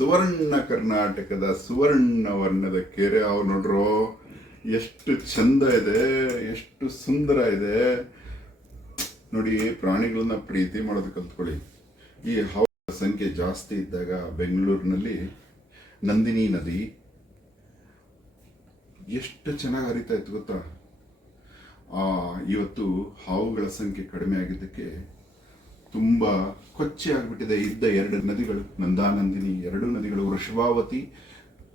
ಸುವರ್ಣ ಕರ್ನಾಟಕದ ಸುವರ್ಣ ವರ್ಣದ ಕೆರೆ ಹಾವು ನೋಡ್ರು ಎಷ್ಟು ಚಂದ ಇದೆ, ಎಷ್ಟು ಸುಂದರ ಇದೆ. ನೋಡಿ, ಪ್ರಾಣಿಗಳನ್ನ ಪ್ರೀತಿ ಮಾಡೋದು ಕಲ್ತ್ಕೊಳ್ಳಿ. ಈ ಹವ ಸಂಖ್ಯೆ ಜಾಸ್ತಿ ಇದ್ದಾಗ ಬೆಂಗಳೂರಿನಲ್ಲಿ ನಂದಿನಿ ನದಿ ಎಷ್ಟು ಚೆನ್ನಾಗಿ ಹರಿತಾ ಇತ್ತು ಗೊತ್ತಾ? ಆ, ಇವತ್ತು ಹಾವುಗಳ ಸಂಖ್ಯೆ ಕಡಿಮೆ ಆಗಿದ್ದಕ್ಕೆ ತುಂಬ ಕೊಚ್ಚಿ ಆಗಿಬಿಟ್ಟಿದೆ ಇದ್ದ ಎರಡು ನದಿಗಳು, ನಂದಾನಂದಿನಿ, ಎರಡು ನದಿಗಳು ವೃಷಭಾವತಿ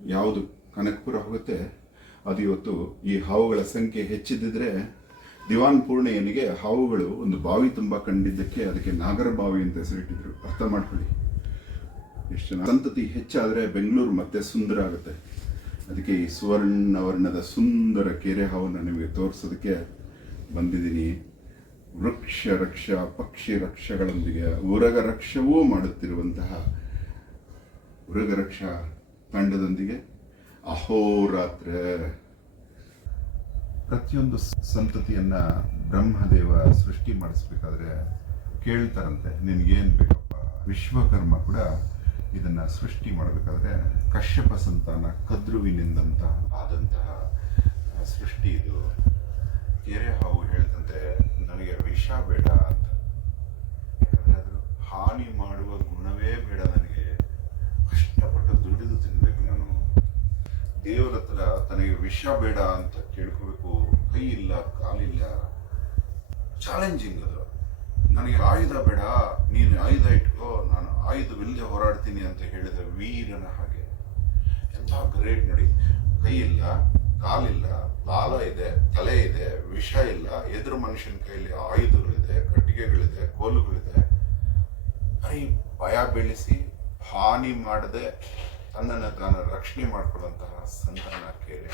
ಯಾವುದು ಕನಕಪುರ ಹೋಗುತ್ತೆ. ಅದು ಇವತ್ತು ಈ ಹಾವುಗಳ ಸಂಖ್ಯೆ ಹೆಚ್ಚಿದ್ದಿದ್ರೆ ದಿವಾನ್ ಪೂರ್ಣೆಯನಿಗೆ ಹಾವುಗಳು ಒಂದು ಬಾವಿ ತುಂಬ ಕಂಡಿದ್ದಕ್ಕೆ ಅದಕ್ಕೆ ನಾಗರ ಬಾವಿ ಅಂತ ಹೆಸರಿಟ್ಟಿದ್ರು. ಅರ್ಥ ಮಾಡ್ಕೊಳ್ಳಿ. ಎಷ್ಟು ಜನ ಸಂತತಿ ಹೆಚ್ಚಾದರೆ ಬೆಂಗಳೂರು ಮತ್ತೆ ಸುಂದರ ಆಗುತ್ತೆ. ಅದಕ್ಕೆ ಈ ಸುವರ್ಣ ವರ್ಣದ ಸುಂದರ ಕೆರೆ ಹಾವನ್ನು ನಿಮಗೆ ತೋರಿಸೋದಕ್ಕೆ ಬಂದಿದ್ದೀನಿ. ವೃಕ್ಷ ರಕ್ಷ, ಪಕ್ಷಿ ರಕ್ಷಗಳೊಂದಿಗೆ ಉರಗ ರಕ್ಷವೂ ಮಾಡುತ್ತಿರುವಂತಹ ಉರಗ ರಕ್ಷ ತಂಡದೊಂದಿಗೆ ಅಹೋರಾತ್ರ. ಪ್ರತಿಯೊಂದು ಸಂತತಿಯನ್ನ ಬ್ರಹ್ಮದೇವ ಸೃಷ್ಟಿ ಮಾಡಿಸ್ಬೇಕಾದ್ರೆ ಕೇಳ್ತಾರಂತೆ, ನಿನ್ಗೇನ್ ಬೇಕಪ್ಪ? ವಿಶ್ವಕರ್ಮ ಕೂಡ ಇದನ್ನ ಸೃಷ್ಟಿ ಮಾಡಬೇಕಾದ್ರೆ ಕಶ್ಯಪ ಸಂತಾನ ಕದ್ರುವಿನಿಂದಂತಹ ಆದಂತಹ ಸೃಷ್ಟಿ ಇದು ಕೆರೆ ಹಾವು ಹೇಳ್ತಂತೆ ನನಗೆ ವಿಷ ಬೇಡ ಅಂತ ಯಾಕಂದ್ರೆ ಅದ್ರ ಹಾನಿ ಮಾಡುವ ಗುಣವೇ ಬೇಡ ನನಗೆ ಕಷ್ಟಪಟ್ಟು ದುಡಿದು ತಿನ್ಬೇಕು ನಾನು ದೇವರ ಹತ್ರ ತನಗೆ ವಿಷ ಬೇಡ ಅಂತ ಕೇಳ್ಕೋಬೇಕು. ಕೈ ಇಲ್ಲ ಕಾಲಿಲ್ಲ ಚಾಲೆಂಜಿಂಗ್ ಅದು. ನನಗೆ ಆಯುಧ ಬೇಡ, ನೀನು ಆಯುಧ ಇಟ್ಕೋ, ನಾನು ಆಯುಧವಿಲ್ಲದೆ ಹೋರಾಡ್ತೀನಿ ಅಂತ ಹೇಳಿದ ವೀರನ ಹಾಗೆ. ಎಂಥ ಗ್ರೇಟ್ ನೋಡಿ. ಕೈ ಇಲ್ಲ ಕಾಲಿಲ್ಲ ಲಾಲ ಇದೆ, ತಲೆ ಇದೆ, ವಿಷ ಇಲ್ಲ, ಎದುರು ಮನುಷ್ಯನ ಕೈಯಲ್ಲಿ ಆಯುಧಗಳಿದೆ, ಕಟ್ಟಿಗೆಗಳಿದೆ, ಕೋಲುಗಳಿದೆ. ಬರೀ ಭಯ ಬೆಳೆಸಿ, ಹಾನಿ ಮಾಡದೆ ತನ್ನನ್ನು ತಾನು ರಕ್ಷಣೆ ಮಾಡಿಕೊಳ್ಳುವಂತಹ ಸಂತಾನ ಕೇಳಿ.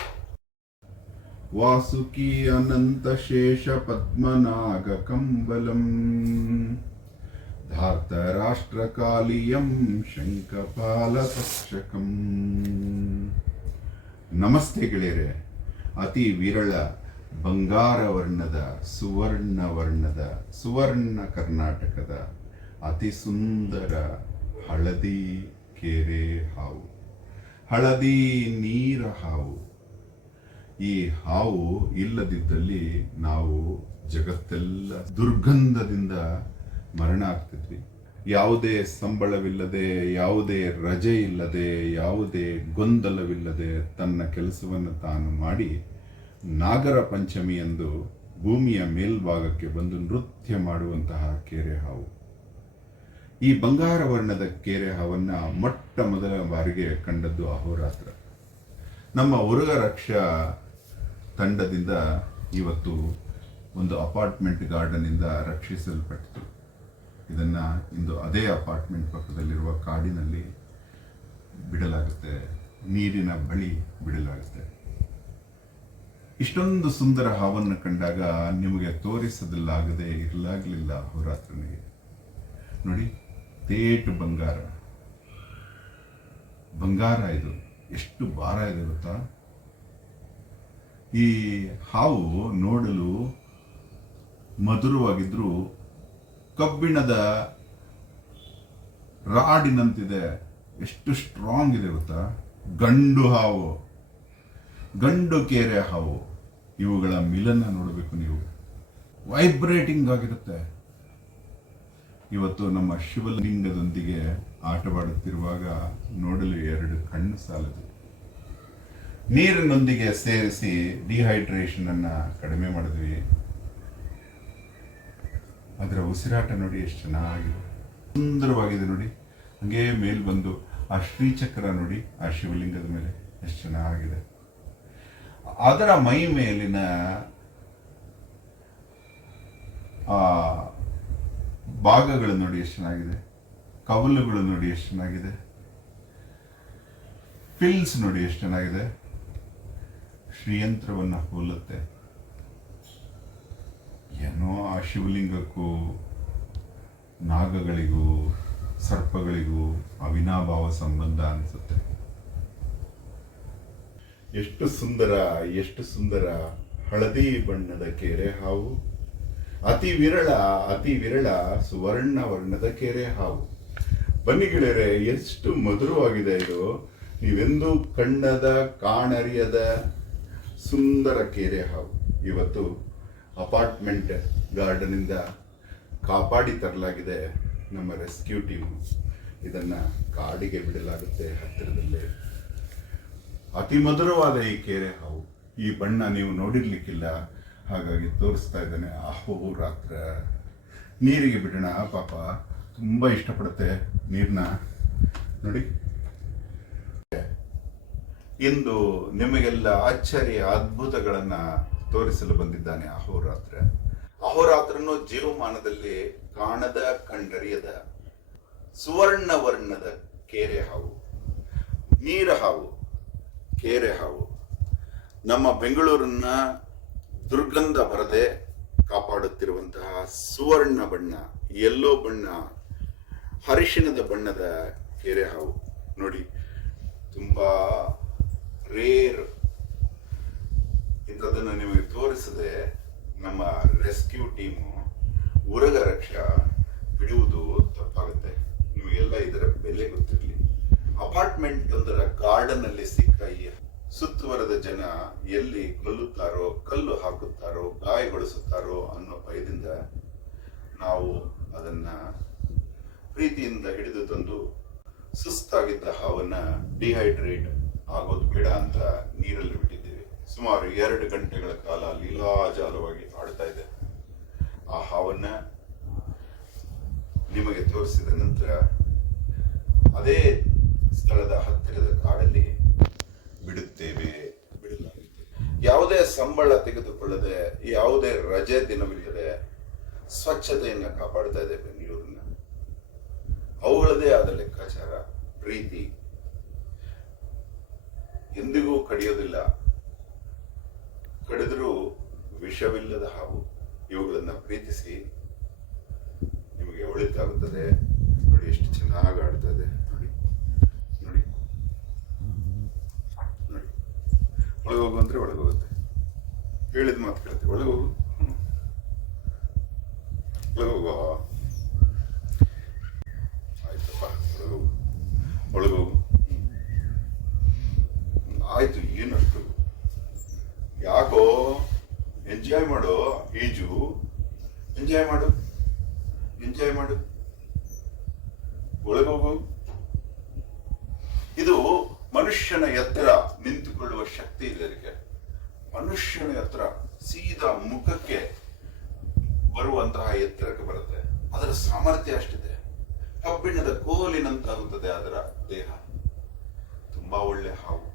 ಧಾರ್ತ ರಾಷ್ಟ್ರಕಾಲಿಯಂ ಶಂಕಪಾಲ ತಕ್ಷಕಂ. ನಮಸ್ತೆ ಗೆಳೆಯರೆ, ಅತಿ ವಿರಳ ಬಂಗಾರ ವರ್ಣದ ಸುವರ್ಣ ವರ್ಣದ ಸುವರ್ಣ ಕರ್ನಾಟಕದ, ಅತಿ ಸುಂದರ ಹಳದಿ ಕೆರೆ ಹಾವು. ಹಳದಿ ನೀರ ಹಾವು. ಈ ಹಾವು ಇಲ್ಲದಿದ್ದಲ್ಲಿ ನಾವು ಜಗತ್ತೆಲ್ಲ ದುರ್ಗಂಧದಿಂದ ಮರಣ ಆಗ್ತಿದ್ವಿ ಯಾವುದೇ ಸಂಬಳವಿಲ್ಲದೆ, ಯಾವುದೇ ರಜೆ ಇಲ್ಲದೆ, ಯಾವುದೇ ಗೊಂದಲವಿಲ್ಲದೆ ತನ್ನ ಕೆಲಸವನ್ನು ತಾನು ಮಾಡಿ ನಾಗರ ಪಂಚಮಿಯಂದು ಭೂಮಿಯ ಮೇಲ್ಭಾಗಕ್ಕೆ ಬಂದು ನೃತ್ಯ ಮಾಡುವಂತಹ ಕೆರೆ ಹಾವು. ಈ ಬಂಗಾರ ವರ್ಣದ ಕೆರೆ ಹಾವನ್ನು ಮೊಟ್ಟ ಮೊದಲ ಬಾರಿಗೆ ಕಂಡದ್ದು ಅಹೋರಾತ್ರ. ನಮ್ಮ ಉರುಗ ರಕ್ಷಾ ತಂಡದಿಂದ ಇವತ್ತು ಒಂದು ಅಪಾರ್ಟ್ಮೆಂಟ್ ಗಾರ್ಡನ್ ಇಂದ ರಕ್ಷಿಸಲ್ಪಟ್ಟಿತು. ಇದನ್ನ ಇಂದು ಅದೇ ಅಪಾರ್ಟ್ಮೆಂಟ್ ಪಕ್ಕದಲ್ಲಿರುವ ಕಾಡಿನಲ್ಲಿ ಬಿಡಲಾಗುತ್ತೆ. ನೀರಿನ ಬಳಿ ಬಿಡಲಾಗುತ್ತೆ. ಇಷ್ಟೊಂದು ಸುಂದರ ಹಾವನ್ನು ಕಂಡಾಗ ನಿಮಗೆ ತೋರಿಸದಲ್ಲಾಗದೆ ಇರಲಾಗಲಿಲ್ಲ ಹೋರಾತ್ರನಿಗೆ ನೋಡಿ, ತೇಟು ಬಂಗಾರ. ಬಂಗಾರ ಇದು. ಎಷ್ಟು ಭಾರ ಇದೆ ಗೊತ್ತಾ? ಈ ಹಾವು ನೋಡಲು ಮಧುರವಾಗಿದ್ರು ಕಬ್ಬಿಣದ ರಾಡಿನಂತಿದೆ. ಎಷ್ಟು ಸ್ಟ್ರಾಂಗ್ ಇದೆ ಗೊತ್ತಾ? ಗಂಡು ಹಾವು. ಗಂಡು ಕೆರೆ ಹಾವು. ಇವುಗಳ ಮಿಲನ ನೋಡಬೇಕು ನೀವು. ವೈಬ್ರೇಟಿಂಗ್ ಆಗಿರುತ್ತೆ. ಇವತ್ತು ನಮ್ಮ ಶಿವಲಿಂಗದೊಂದಿಗೆ ಆಟವಾಡುತ್ತಿರುವಾಗ ನೋಡಲು ಎರಡು ಕಣ್ಣು ಸಾಲದು. ನೀರಿನೊಂದಿಗೆ ಸೇರಿಸಿ ಡಿಹೈಡ್ರೇಷನ್ ಅನ್ನ ಕಡಿಮೆ ಮಾಡಿದ್ವಿ. ಅದರ ಉಸಿರಾಟ ನೋಡಿ ಎಷ್ಟು ಚೆನ್ನಾಗಿದೆ. ಸುಂದರವಾಗಿದೆ ನೋಡಿ. ಹಂಗೆ ಮೇಲ್ ಬಂದು ಆ ಶ್ರೀಚಕ್ರ ನೋಡಿ, ಆ ಶಿವಲಿಂಗದ ಮೇಲೆ ಎಷ್ಟು ಚೆನ್ನಾಗಿದೆ. ಅದರ ಮೈ ಮೇಲಿನ ಆ ಭಾಗಗಳು ನೋಡಿ ಎಷ್ಟು ಚೆನ್ನಾಗಿದೆ. ಕವಲುಗಳು ನೋಡಿ ಎಷ್ಟು ಚೆನ್ನಾಗಿದೆ. ಫಿಲ್ಸ್ ನೋಡಿ ಎಷ್ಟು ಚೆನ್ನಾಗಿದೆ. ಶ್ರೀಯಂತ್ರವನ್ನ ಹೋಲುತ್ತೆ. ಏನೋ ಆ ಶಿವಲಿಂಗಕ್ಕೂ, ನಾಗಗಳಿಗೂ, ಸರ್ಪಗಳಿಗೂ ಅವಿನಾಭಾವ ಸಂಬಂಧ ಅನಿಸುತ್ತೆ. ಎಷ್ಟು ಸುಂದರ ಎಷ್ಟು ಸುಂದರ ಹಳದಿ ಬಣ್ಣದ ಕೆರೆ ಹಾವು. ಅತಿ ವಿರಳ ಅತಿ ವಿರಳ ಸುವರ್ಣ ವರ್ಣದ ಕೆರೆ ಹಾವು. ಬನ್ನಿ ಗೆಳೆಯರೆ, ಎಷ್ಟು ಮಧುರವಾಗಿದೆ ಇದು. ನೀವೆಂದೂ ಕಣ್ಣದ, ಕಾಣರಿಯದ ಸುಂದರ ಕೆರೆ ಹಾವು. ಇವತ್ತು ಅಪಾರ್ಟ್ಮೆಂಟ್ ಗಾರ್ಡನಿಂದ ಕಾಪಾಡಿ ತರಲಾಗಿದೆ ನಮ್ಮ ರೆಸ್ಕ್ಯೂ ಟೀಮ್. ಇದನ್ನು ಕಾಡಿಗೆ ಬಿಡಲಾಗುತ್ತೆ ಹತ್ತಿರದಲ್ಲೇ. ಅತಿ ಮಧುರವಾದ ಈ ಕೆರೆ ಹಾವು. ಈ ಬಣ್ಣ ನೀವು ನೋಡಿರ್ಲಿಕ್ಕಿಲ್ಲ. ಹಾಗಾಗಿ ತೋರಿಸ್ತಾ ಇದ್ದಾನೆ. ಅಹೋರಾತ್ರ ನೀರಿಗೆ ಬಿಡೋಣ, ಪಾಪ. ತುಂಬ ಇಷ್ಟಪಡುತ್ತೆ. ನೀರನ್ನ ನೋಡಿ. ಇಂದು ನಿಮಗೆಲ್ಲ ಅಚ್ಚರಿಯ ಅದ್ಭುತಗಳನ್ನ ತೋರಿಸಲು ಬಂದಿದ್ದಾನೆ ಅಹೋರಾತ್ರ. ಅಹೋರಾತ್ರನು ಜೀವಮಾನದಲ್ಲಿ ಕಾಣದ, ಕಂಡರಿಯದ ಸುವರ್ಣ ವರ್ಣದ ಕೆರೆ ಹಾವು, ನೀರ ಹಾವು, ಕೆರೆ ಹಾವು. ನಮ್ಮ ಬೆಂಗಳೂರನ್ನ ದುರ್ಗಂಧ ಬರದೆ ಕಾಪಾಡುತ್ತಿರುವಂತಹ ಸುವರ್ಣ ಬಣ್ಣ, ಎಲ್ಲೋ ಬಣ್ಣ ಹರಿಶಿನದ ಬಣ್ಣದ ಕೆರೆ ಹಾವು. ನೋಡಿ, ತುಂಬಾ ರೇರ್ ಇಂಥದ್ದನ್ನು ನಿಮಗೆ ತೋರಿಸದೆ ನಮ್ಮ ರೆಸ್ಕ್ಯೂ ಟೀಮು ಉರಗ ರಕ್ಷಾ ಬಿಡುವುದು ತಪ್ಪಾಗುತ್ತೆ. ನಿಮಗೆಲ್ಲ ಇದರ ಬೆಲೆ ಗೊತ್ತಿರಲಿ. ಅಪಾರ್ಟ್ಮೆಂಟ್ ಒಂದರ ಗಾರ್ಡನ್ ಅಲ್ಲಿ ಸಿಕ್ಕ ಈ ಸುತ್ತುವರೆದ ಜನ ಎಲ್ಲಿ ಕೊಲ್ಲುತ್ತಾರೋ, ಕಲ್ಲು ಹಾಕುತ್ತಾರೋ, ಗಾಯಗೊಳಿಸುತ್ತಾರೋ ಅನ್ನೋ ಭಯದಿಂದ ನಾವು ಅದನ್ನ ಪ್ರೀತಿಯಿಂದ ಹಿಡಿದು ತಂದು ಸುಸ್ತಾಗಿದ್ದ ಹಾವನ್ನ ಡಿಹೈಡ್ರೇಟ್ ಆಗೋದು ಬೇಡ ಅಂತ ನೀರಲ್ಲಿ ಬಿಟ್ಟಿದ್ದೀವಿ. ಸುಮಾರು ಎರಡು ಗಂಟೆಗಳ ಕಾಲ ಲೀಲಾಜಾಲವಾಗಿ ಆಡ್ತಾ ಇದೆ. ಆ ಹಾವನ್ನ ನಿಮಗೆ ತೋರಿಸಿದ ನಂತರ ಅದೇ ಸ್ಥಳದ ಹತ್ತಿರದ ಕಾಡಲ್ಲಿ ಬಿಡುತ್ತೇವೆ ಬಿಡಲಾಗುತ್ತೆ ಯಾವುದೇ ಸಂಬಳ ತೆಗೆದುಕೊಳ್ಳದೆ, ಯಾವುದೇ ರಜೆ ದಿನವಿಲ್ಲದೆ ಸ್ವಚ್ಛತೆಯನ್ನು ಕಾಪಾಡ್ತಾ ಇದೆ ಬೆಂಗಳೂರಿನ ಅವುಗಳದೇ ಆದ ಲೆಕ್ಕಾಚಾರ, ಪ್ರೀತಿ ಎಂದಿಗೂ ಕಡಿಯೋದಿಲ್ಲ. ಕಡಿದರೂ ವಿಷವಿಲ್ಲದ ಹಾವು. ಇವುಗಳನ್ನು ಪ್ರೀತಿಸಿ ನಿಮಗೆ ಒಳಿತಾಗುತ್ತದೆ. ನೋಡಿ ಎಷ್ಟು ಚೆನ್ನಾಗಿ ಆಡ್ತಾ ಇದೆ. ನೋಡಿ. ನೋಡಿ. ನೋಡಿ. ಒಳಗೋಗು ಅಂದ್ರೆ ಒಳಗೆ ಹೋಗುತ್ತೆ ಹೇಳಿದ ಮಾತು ಕೇಳುತ್ತೆ ಒಳಗೋಗು. ಒಳಗೋಗು ಆಯ್ತಪ್ಪ. ಒಳಗೋಗು. ಹೋಗು ಎಂಜಾಯ್ ಮಾಡು ಈಜು ಎಂಜಾಯ್ ಮಾಡು. ಎಂಜಾಯ್ ಮಾಡು. ಒಳಗೋಗು ಇದು ಮನುಷ್ಯನ ಎತ್ತರ ನಿಂತುಕೊಳ್ಳುವ ಶಕ್ತಿ ಇದೆ ಅದಕ್ಕೆ ಮನುಷ್ಯನ ಎತ್ತರ ಸೀದಾ ಮುಖಕ್ಕೆ ಬರುವಂತಹ ಎತ್ತರಕ್ಕೆ ಬರುತ್ತೆ. ಅದರ ಸಾಮರ್ಥ್ಯ ಅಷ್ಟಿದೆ. ಕಬ್ಬಿಣದ ಕೋಲಿನಂತಾಗುತ್ತದೆ ಅದರ ದೇಹ. ತುಂಬಾ ಒಳ್ಳೆ ಹಾವು.